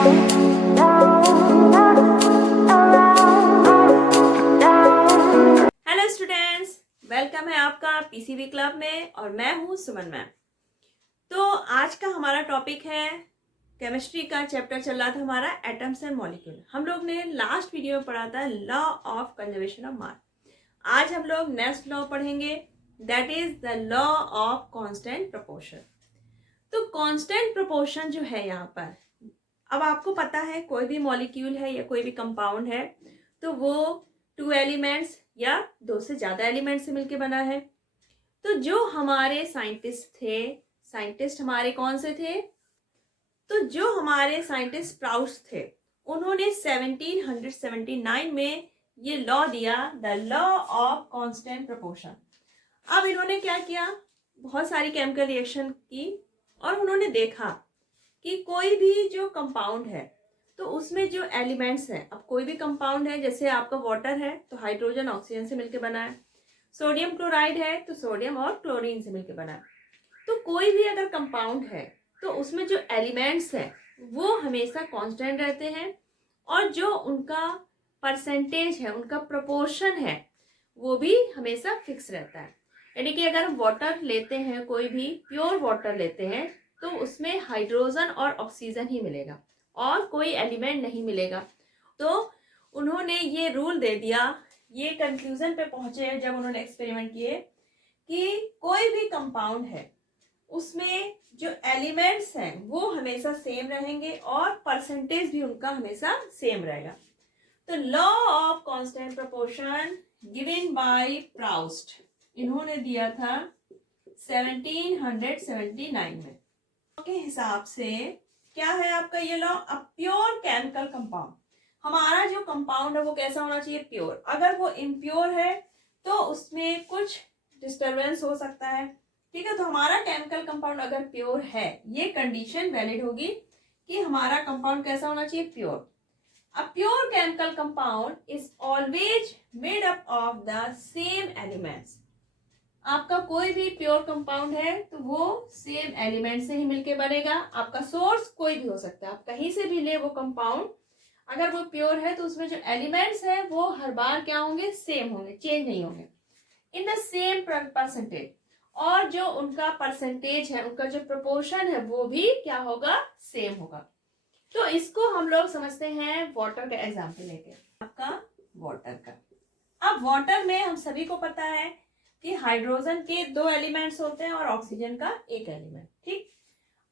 Hello students, welcome है आपका PCB club में और मैं हूँ सुमन मैम। तो आज का हमारा टॉपिक है केमिस्ट्री का चैप्टर चल रहा था हमारा एटम्स एंड मॉलिक्यूल। हम लोग ने लास्ट वीडियो में पढ़ा था law of conservation of mass. आज हम लोग नेक्स्ट लॉ पढ़ेंगे, that is the law of constant proportion. तो कांस्टेंट प्रोपोर्शन जो है यहाँ पर, अब आपको पता है कोई भी मॉलिक्यूल है या कोई भी कंपाउंड है तो वो 2 एलिमेंट्स या 2 से ज़्यादा एलिमेंट्स से मिलके बना है। तो जो हमारे साइंटिस्ट हमारे कौन से थे? तो जो हमारे साइंटिस्ट स्प्राउट्स थे, उन्होंने 1779 में ये लॉ दिया, the law of constant proportion. अब इन्होंने क्या किया, बहुत सारी केमिकल रिएक्शन की और उन्होंने देखा कि कोई भी जो कंपाउंड है तो उसमें जो एलिमेंट्स हैं, अब कोई भी कंपाउंड है, जैसे आपका वाटर है तो हाइड्रोजन ऑक्सीजन से मिलकर बना है, सोडियम क्लोराइड है तो सोडियम और क्लोरीन से मिलकर बना है। तो कोई भी अगर कंपाउंड है तो उसमें जो एलिमेंट्स हैं वो हमेशा कांस्टेंट रहते हैं और जो उनका परसेंटेज है, उनका प्रोपोर्शन है, वो भी हमेशा फिक्स रहता है। यानी कि अगर हम वाटर लेते हैं, कोई भी प्योर वाटर लेते हैं तो उसमें हाइड्रोजन और ऑक्सीजन ही मिलेगा और कोई एलिमेंट नहीं मिलेगा। तो उन्होंने ये रूल दे दिया, ये कंक्लूजन पे पहुंचे जब उन्होंने एक्सपेरिमेंट किए कि कोई भी कंपाउंड है उसमें जो एलिमेंट्स हैं वो हमेशा सेम रहेंगे और परसेंटेज भी उनका हमेशा सेम रहेगा। तो law of constant proportion given by Proust इन्होंने दिया था 1779 में। के हिसाब से क्या है आपका ये law? A pure chemical compound, हमारा जो कंपाउंड है वो कैसा होना चाहिए? प्योर। अगर वो इम्प्योर है तो उसमें कुछ डिस्टरबेंस हो सकता है, ठीक है। तो हमारा केमिकल कंपाउंड अगर प्योर है, ये कंडीशन वैलिड होगी कि हमारा कंपाउंड कैसा होना चाहिए? Pure. A pure chemical compound is always made up of the same elements. आपका कोई भी प्योर कंपाउंड है तो वो सेम एलिमेंट से ही मिलके बनेगा। आपका सोर्स कोई भी हो सकता है, आप कहीं से भी ले वो कंपाउंड, अगर वो प्योर है तो उसमें जो एलिमेंट्स है वो हर बार क्या होंगे? सेम होंगे, चेंज नहीं होंगे, इन द सेम परसेंटेज। और जो उनका परसेंटेज है, उनका जो प्रोपोर्शन है वो भी क्या होगा? सेम होगा। तो इसको हम लोग समझते हैं वाटर का एग्जाम्पल लेके, आपका वाटर का। अब वाटर में हम सभी को पता है कि हाइड्रोजन के 2 एलिमेंट्स होते हैं और ऑक्सीजन का 1 एलिमेंट, ठीक।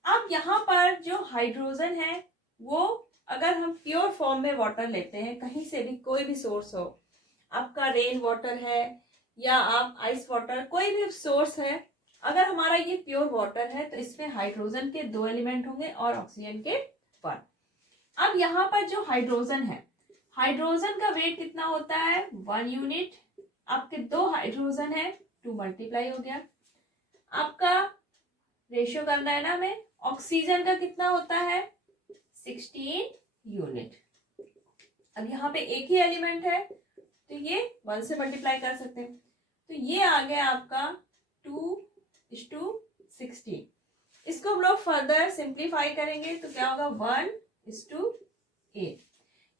अब यहाँ पर जो हाइड्रोजन है वो अगर हम प्योर फॉर्म में वाटर लेते हैं, कहीं से भी कोई भी सोर्स हो, आपका रेन वाटर है या आप आइस वाटर, कोई भी सोर्स है, अगर हमारा ये प्योर वाटर है तो इसमें हाइड्रोजन के 2 एलिमेंट होंगे और ऑक्सीजन के 1। अब यहाँ पर जो हाइड्रोजन है, हाइड्रोजन का वेट कितना होता है? 1 यूनिट। आपके 2 हाइड्रोजन है, 2 मल्टीप्लाई हो गया। आपका रेशियो करना है ना हमें। ऑक्सीजन का कितना होता है? 16 यूनिट। अब यहाँ पे एक ही एलिमेंट है तो ये 1 से मल्टीप्लाई कर सकते हैं, तो ये आ गया आपका 2:16। इसको हम लोग फर्दर सिंप्लीफाई करेंगे तो क्या होगा? 1:8।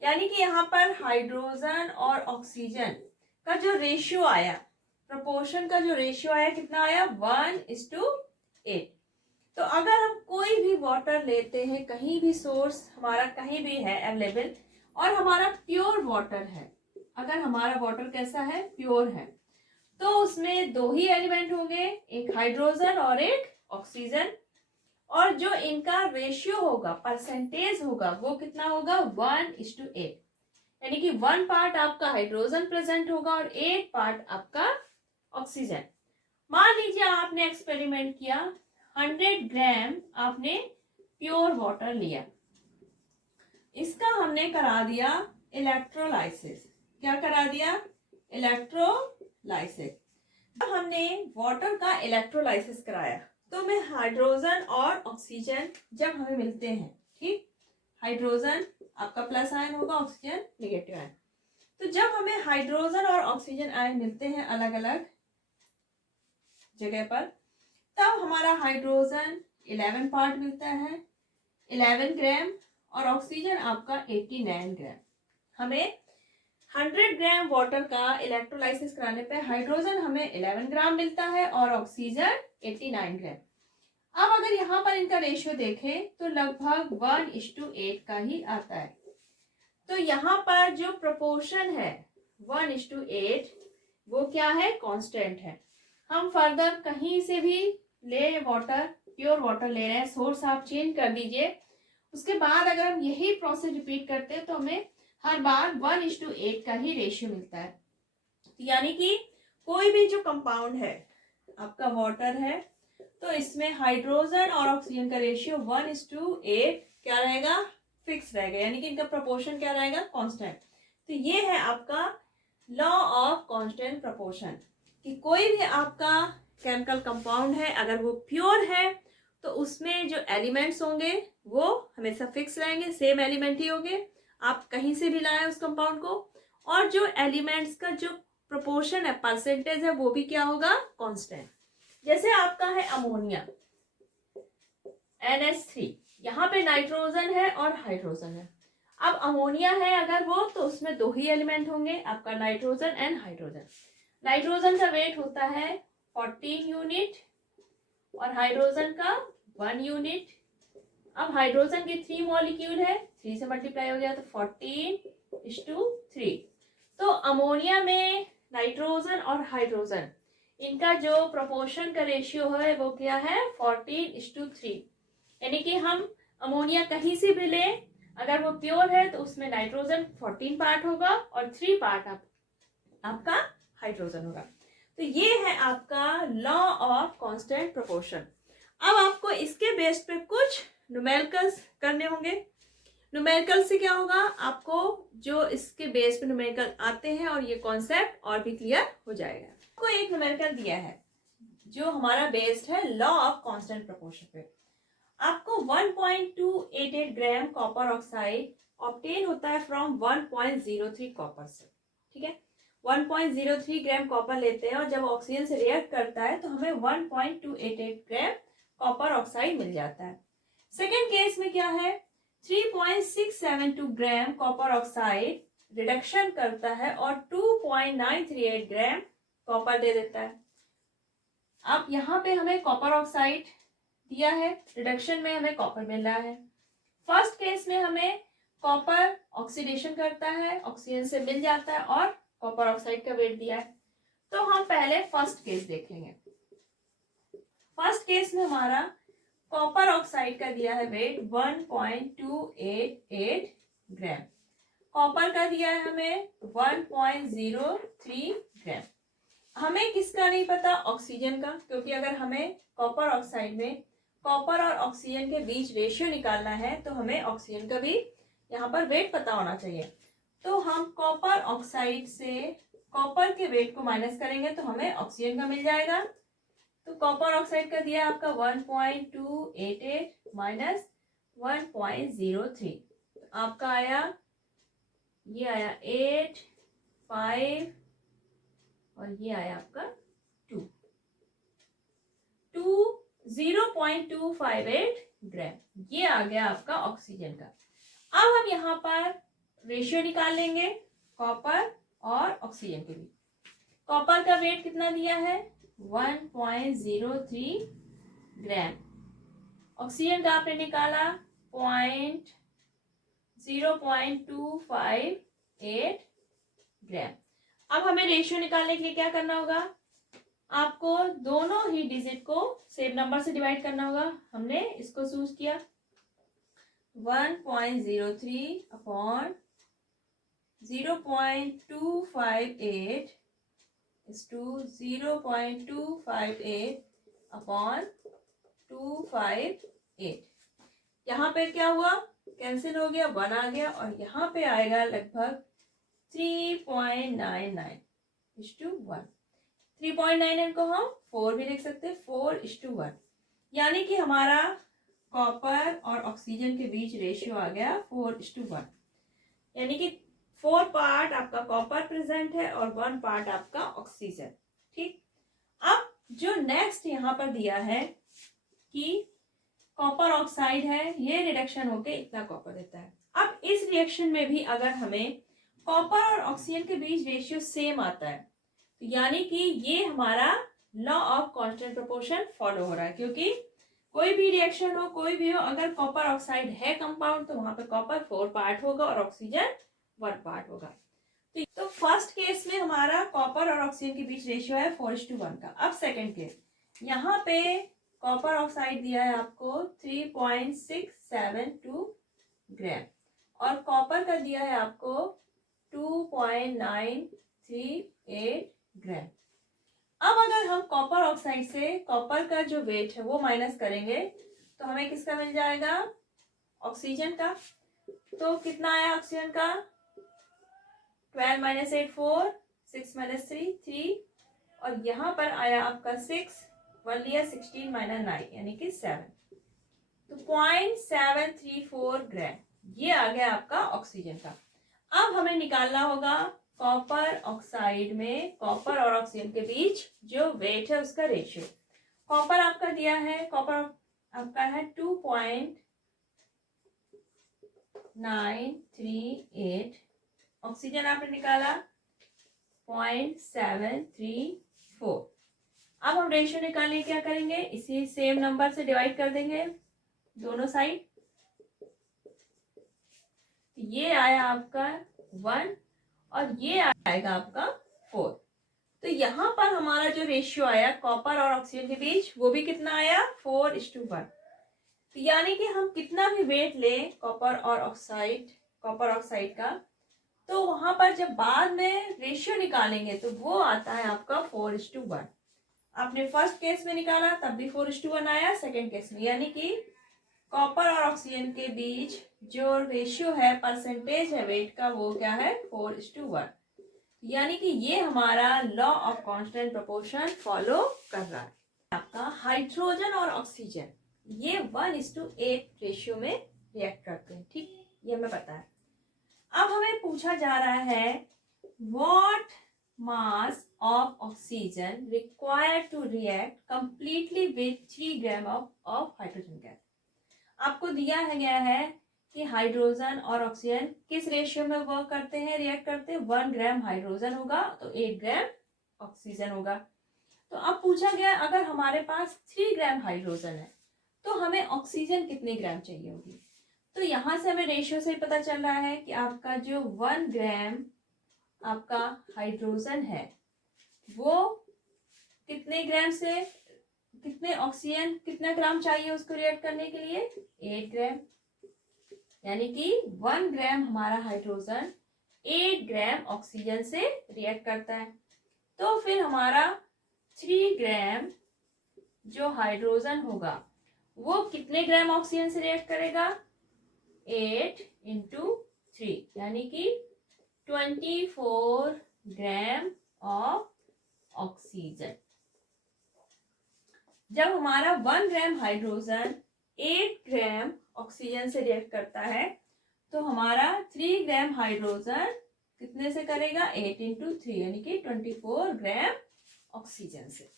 यानी कि यहाँ पर हाइड्रोजन और ऑक्सीजन का जो रेशियो आया, प्रोपोर्शन का जो रेशियो आया, कितना आया? 1:8। तो अगर हम कोई भी वाटर लेते हैं, कहीं भी सोर्स हमारा कहीं भी है अवेलेबल और हमारा प्योर वाटर है, अगर हमारा वाटर कैसा है? प्योर है, तो उसमें 2 ही एलिमेंट होंगे, एक हाइड्रोजन और एक ऑक्सीजन, और जो इनका रेशियो होगा, परसेंटेज होगा, वो कितना होगा? 1:8। यानी कि 1 पार्ट आपका हाइड्रोजन प्रेजेंट होगा और 1 पार्ट आपका ऑक्सीजन। मान लीजिए आपने एक्सपेरिमेंट किया, 100 ग्राम आपने प्योर वाटर लिया, इसका हमने करा दिया इलेक्ट्रोलाइसिस। क्या करा दिया? इलेक्ट्रोलाइसिस। जब हमने वाटर का इलेक्ट्रोलाइसिस कराया तो में हाइड्रोजन और ऑक्सीजन जब हमें मिलते हैं, ठीक, हाइड्रोजन आपका प्लस आयन होगा, ऑक्सीजन नेगेटिव आयन। तो जब हमें हाइड्रोजन और ऑक्सीजन आयन मिलते हैं अलग अलग जगह पर, तब हमारा हाइड्रोजन 11 पार्ट मिलता है, 11 ग्राम, और ऑक्सीजन आपका 89 ग्राम। हमें 100 ग्राम वाटर का इलेक्ट्रोलाइसिस कराने पे हाइड्रोजन हमें 11 ग्राम मिलता है और ऑक्सीजन 89 ग्राम। अब अगर यहाँ पर इनका रेशियो देखें तो लगभग 1:8 का ही आता है। तो यहाँ पर जो प्रोपोर्शन है 1:8 वो क्या है, कांस्टेंट है। हम फर्दर कहीं से भी ले वाटर, प्योर वाटर ले रहे हैं, सोर्स आप चेंज कर दीजिए, उसके बाद अगर हम यही प्रोसेस रिपीट करते हैं तो हमें हर बार 1:8 का ही रेशियो मिलता है। यानी कि कोई भी जो कंपाउंड है आपका वाटर है तो इसमें हाइड्रोजन और ऑक्सीजन का रेशियो 1:8 क्या रहेगा, फिक्स रहेगा, यानी कि इनका प्रोपोर्शन क्या रहेगा, कांस्टेंट। तो ये है आपका लॉ ऑफ कांस्टेंट प्रोपोर्शन कि कोई भी आपका केमिकल कंपाउंड है अगर वो प्योर है तो उसमें जो एलिमेंट्स होंगे वो हमेशा फिक्स रहेंगे, सेम एलिमेंट ही होंगे, आप कहीं से भी लाए उस कंपाउंड को, और जो एलिमेंट्स का जो प्रोपोर्शन है, परसेंटेज है, वो भी क्या होगा, कांस्टेंट। जैसे आपका है अमोनिया NH3, यहाँ पे नाइट्रोजन है और हाइड्रोजन है। अब अमोनिया है अगर वो, तो उसमें दो ही एलिमेंट होंगे, आपका नाइट्रोजन एंड हाइड्रोजन। नाइट्रोजन का वेट होता है 14 यूनिट और हाइड्रोजन का 1 यूनिट। अब हाइड्रोजन के 3 मॉलिक्यूल है, 3 से मल्टीप्लाई हो गया तो 14:3। तो अमोनिया में नाइट्रोजन और हाइड्रोजन इनका जो प्रोपोर्शन का रेशियो है वो क्या है, 14:3। यानी कि हम अमोनिया कहीं से भी लें, अगर वो प्योर है तो उसमें नाइट्रोजन 14 पार्ट होगा और 3 पार्ट आपका हाइड्रोजन होगा। तो ये है आपका लॉ ऑफ कांस्टेंट प्रोपोर्शन। अब आपको इसके बेस पे कुछ न्यूमेरिकल्स करने होंगे। न्यूमेरिकल से क्या होगा, आपको जो इसके बेस पे न्यूमेरिकल आते हैं और ये कॉन्सेप्ट और भी क्लियर हो जाएगा। आपको एक न्यूमेरिकल दिया है जो हमारा बेस्ड है लॉ ऑफ कांस्टेंट प्रोपोर्शन पे। आपको 1.288 ग्राम कॉपर ऑक्साइड ऑब्टेन होता है फ्रॉम 1.03 कॉपर से, ठीक है। 1.03 ग्राम कॉपर लेते हैं और जब ऑक्सीजन से रिएक्ट करता है तो हमें 1.288 ग्राम कॉपर ऑक्साइड मिल जाता है। सेकेंड केस में क्या है, 3.672 ग्राम कॉपर ऑक्साइड रिडक्शन करता है और 2.938 ग्राम कॉपर दे देता है। अब यहाँ पे हमें कॉपर ऑक्साइड दिया है, रिडक्शन में हमें कॉपर मिल रहा है। फर्स्ट केस में हमें कॉपर ऑक्सीडेशन करता है, ऑक्सीजन से मिल जाता है और कॉपर ऑक्साइड का वेट दिया है। तो हम पहले फर्स्ट केस देखेंगे। फर्स्ट केस में हमारा कॉपर ऑक्साइड का दिया है वेट 1.288 ग्राम, कॉपर का दिया है हमें 1.03 ग्राम। हमें किसका नहीं पता, ऑक्सीजन का, क्योंकि अगर हमें कॉपर ऑक्साइड में कॉपर और ऑक्सीजन के बीच रेशियो निकालना है तो हमें ऑक्सीजन का भी यहाँ पर वेट पता होना चाहिए। तो हम कॉपर ऑक्साइड से कॉपर के वेट को माइनस करेंगे तो हमें ऑक्सीजन का मिल जाएगा। तो कॉपर ऑक्साइड का दिया आपका 1.288 माइनस 1.03, आपका आया, ये आया 8, 5 और ये आया आपका 0.258 ग्राम। ये आ गया आपका ऑक्सीजन का। अब हम यहाँ पर रेशियो निकाल लेंगे कॉपर और ऑक्सीजन के बीच। कॉपर का वेट कितना दिया है, 1.03 ग्राम। ऑक्सीजन का आपने निकाला 0.258 ग्राम। अब हमें रेशियो निकालने के लिए क्या करना होगा, आपको दोनों ही डिजिट को सेम नंबर से डिवाइड करना होगा। हमने इसको चूज किया 1.03 अपॉन 0.258 is to 0.258 अपॉन 258। यहाँ पे क्या हुआ, कैंसिल हो गया, 1 आ गया और यहाँ पे आएगा लगभग 3.99 is to 1। 3.99 को हम 4 भी लिख सकते हैं, 4:1। यानी कि हमारा कॉपर और ऑक्सीजन के बीच रेशियो आ गया 4:1। यानी कि 4 पार्ट आपका कॉपर प्रेजेंट है और 1 पार्ट आपका ऑक्सीजन, ठीक। अब जो नेक्स्ट यहाँ पर दिया है कि कॉपर ऑक्साइड है, ये रिडक्शन होके इतना कॉपर देता है। अब इस रिएक्शन में भी अगर हमें कॉपर और ऑक्सीजन के बीच रेशियो सेम आता है, तो यानी कि ये हमारा law of constant proportion follow हो रहा है, क्योंकि कोई भी रिएक्शन हो, कोई भी हो, अगर कॉपर ऑक्साइड है कंपाउंड तो वहां पे कॉपर 4 पार्ट होगा और ऑक्सीजन 1 पार्ट होगा। तो फर्स्ट केस में हमारा कॉपर और ऑक्सीजन के बीच रेशियो है 4:1 का। अब सेकंड केस, यहाँ पे कॉपर ऑक्साइड दिया है आपको 3.672 ग्राम और कॉपर का दिया है आपको 2.938 ग्राम। अब अगर हम कॉपर ऑक्साइड से कॉपर का जो वेट है वो माइनस करेंगे तो हमें किसका मिल जाएगा, ऑक्सीजन का। तो कितना आया ऑक्सीजन का, 12 - 8 4, 6 - 3 3, और यहाँ पर आया आपका 6, 1 लिया, 16 - 9 यानी कि 7, तो 0.734 ग्राम ये आ गया आपका ऑक्सीजन का। अब हमें निकालना होगा कॉपर ऑक्साइड में कॉपर और ऑक्सीजन के बीच जो वेट है उसका रेशियो। कॉपर आपका दिया है, कॉपर आपका है 2.938, ऑक्सीजन आपने निकाला 0.734। अब हम रेशियो निकालने क्या करेंगे, इसी सेम नंबर से डिवाइड कर देंगे दोनों साइड। ये आया आपका 1 और ये आएगा आपका 4। तो यहाँ पर हमारा जो रेशियो आया कॉपर और ऑक्सीजन के बीच वो भी कितना आया, 4:1। तो यानी कि हम कितना भी वेट लें कॉपर ऑक्साइड का, तो वहां पर जब बाद में रेशियो निकालेंगे तो वो आता है आपका 4:1। आपने फर्स्ट केस में निकाला तब भी 4:1 आया, सेकेंड केस में, यानी कि कॉपर और ऑक्सीजन के बीच जो रेशियो है, परसेंटेज है वेट का, वो क्या है, 4:1। यानी कि ये हमारा law of constant proportion follow कर रहा है। आपका हाइड्रोजन और ऑक्सीजन ये 1:8 रेशियो में रिएक्ट करते हैं, ठीक, ये हमें पता है। अब हमें पूछा जा रहा है what mass of oxygen required to react completely with 3 gram of hydrogen gas. आपको दिया गया है कि हाइड्रोजन और ऑक्सीजन किस रेशियो में वर्क करते हैं, रिएक्ट करते हैं, 1 ग्राम हाइड्रोजन होगा तो 8 ग्राम ऑक्सीजन होगा। तो अब पूछा गया अगर हमारे पास 3 ग्राम हाइड्रोजन है तो हमें ऑक्सीजन कितने ग्राम चाहिए होगी। तो यहां से हमें रेशियो से पता चल रहा है कि आपका जो 1 ग्राम आपका हाइड्रोजन है वो कितने ग्राम से कितने ऑक्सीजन कितना ग्राम चाहिए उसको रिएक्ट करने के लिए, 8 ग्राम। यानी कि 1 ग्राम हमारा हाइड्रोजन 8 ग्राम ऑक्सीजन से रिएक्ट करता है। तो फिर हमारा 3 ग्राम जो हाइड्रोजन होगा वो कितने ग्राम ऑक्सीजन से रिएक्ट करेगा, 8 × 3 यानी कि 24 ग्राम ऑफ ऑक्सीजन। जब हमारा 1 ग्राम हाइड्रोजन 8 ग्राम ऑक्सीजन से रिएक्ट करता है तो हमारा 3 ग्राम हाइड्रोजन कितने से करेगा, 8 × 3 यानी कि 24 ग्राम ऑक्सीजन से।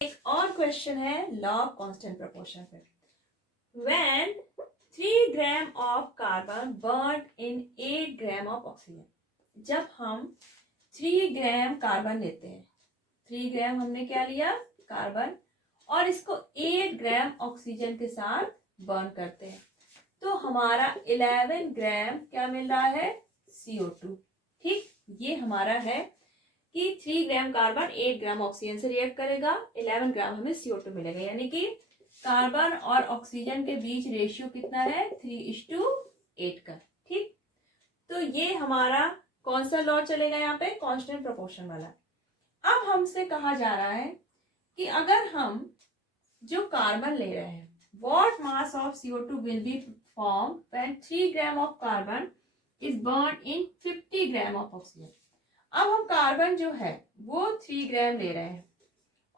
एक और क्वेश्चन है लॉ ऑफ कांस्टेंट प्रोपोर्शन पे। When 3 gram of carbon burn in 8 gram of oxygen, जब हम 3 ग्राम कार्बन लेते हैं, 3 ग्राम हमने क्या लिया, कार्बन, और इसको 8 ग्राम ऑक्सीजन के साथ बर्न करते हैं तो हमारा 11 ग्राम क्या मिल रहा है, CO2। ठीक, ये हमारा है कि 3 ग्राम कार्बन 8 ग्राम ऑक्सीजन से रिएक्ट करेगा, 11 ग्राम हमें CO2 मिलेगा। यानी कि कार्बन और ऑक्सीजन के बीच रेशियो कितना है, 3:8 का। ठीक, तो ये हमारा कौन सा लॉ चलेगा यहाँ पे, कांस्टेंट प्रोपोर्शन वाला। अब हमसे कहा जा रहा है कि अगर हम जो कार्बन ले रहे हैं, what mass of CO2 will be form when 3 gram of carbon is burn in 50 gram of oxygen. अब हम कार्बन जो है वो 3 ग्राम ले रहे हैं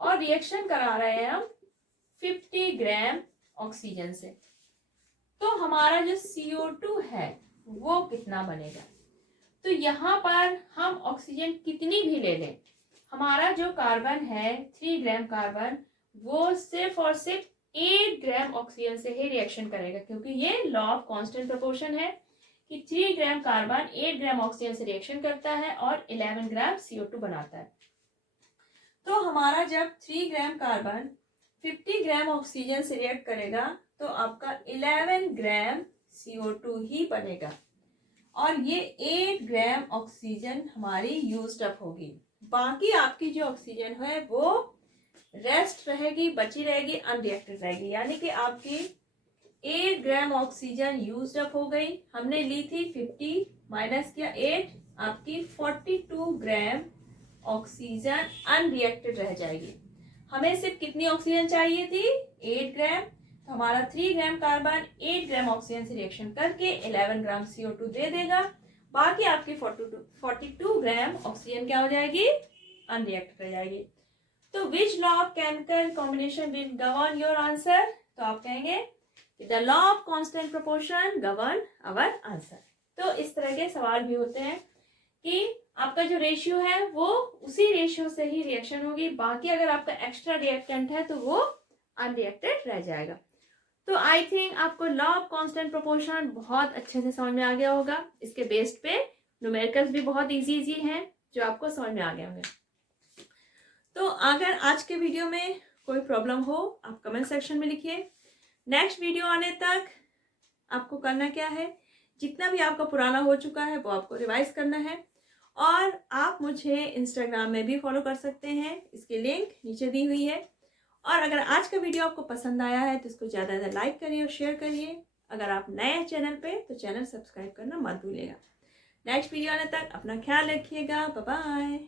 और रिएक्शन करा रहे हैं हम 50 ग्राम ऑक्सीजन से, तो हमारा जो CO2 है वो कितना बनेगा। तो यहाँ पर हम ऑक्सीजन कितनी भी ले लें, हमारा जो कार्बन है 3 ग्राम कार्बन वो सिर्फ और सिर्फ 8 ग्राम ऑक्सीजन से ही रिएक्शन करेगा, क्योंकि ये लॉ ऑफ कांस्टेंट प्रोपोर्शन है कि 3 ग्राम कार्बन 8 ग्राम ऑक्सीजन से रिएक्शन करता है और 11 ग्राम CO2 बनाता है। तो हमारा जब 3 ग्राम कार्बन 50 ग्राम ऑक्सीजन से रिएक्ट करेगा तो आपका 11 ग्राम CO2 ही बनेगा और ये 8 ग्राम ऑक्सीजन हमारी यूज्ड अप होगी। बाकी आपकी जो ऑक्सीजन है वो रेस्ट रहेगी, बची रहेगी, अनरिएक्टेड रहेगी, यानी कि आपकी 8 ग्राम ऑक्सीजन यूज्ड अप हो गई। हमने ली थी 50 माइनस किया 8, आपकी 42 ग्राम ऑक्सीजन अनरिएक्टेड रह जाएगी। हमें सिर्फ कितनी ऑक्सीजन चाहिए थी? 8 ग्राम। तो हमारा 3 ग्राम कार्बन 8 ग्राम ऑक्सीजन से रिएक्शन करके 11 ग्राम CO2 दे देगा। बाकी आपकी 42 ग्राम ऑक्सीजन क्या हो जाएगी? अनरिएक्टेड रह जाएगी। तो which law of chemical combination will govern your answer? तो आप कहेंगे the law of constant proportion govern our answer. तो इस तरह के सवाल भी होते हैं कि आपका जो रेशियो है वो उसी रेशियो से ही रिएक्शन होगी, बाकी अगर आपका एक्स्ट्रा रिएक्टेंट है तो वो अनरिएक्टेड रह जाएगा। तो आई थिंक आपको लॉ ऑफ कांस्टेंट प्रोपोर्शन बहुत अच्छे से समझ में आ गया होगा। इसके बेस्ड पे न्यूमेरिकल्स भी बहुत इजी हैं जो आपको समझ में आ गए होंगे। तो अगर आज के वीडियो में कोई प्रॉब्लम हो आप कमेंट सेक्शन में लिखिए। नेक्स्ट वीडियो आने तक आपको करना क्या है, जितना भी आपका पुराना हो चुका है वो आपको रिवाइज करना है और आप मुझे इंस्टाग्राम में भी फॉलो कर सकते हैं, इसकी लिंक नीचे दी हुई है। और अगर आज का वीडियो आपको पसंद आया है तो इसको ज़्यादा से ज़्यादा लाइक करिए और शेयर करिए। अगर आप नए हैं चैनल पे तो चैनल सब्सक्राइब करना मत भूलिएगा। नेक्स्ट वीडियो आने तक अपना ख्याल रखिएगा। Bye bye.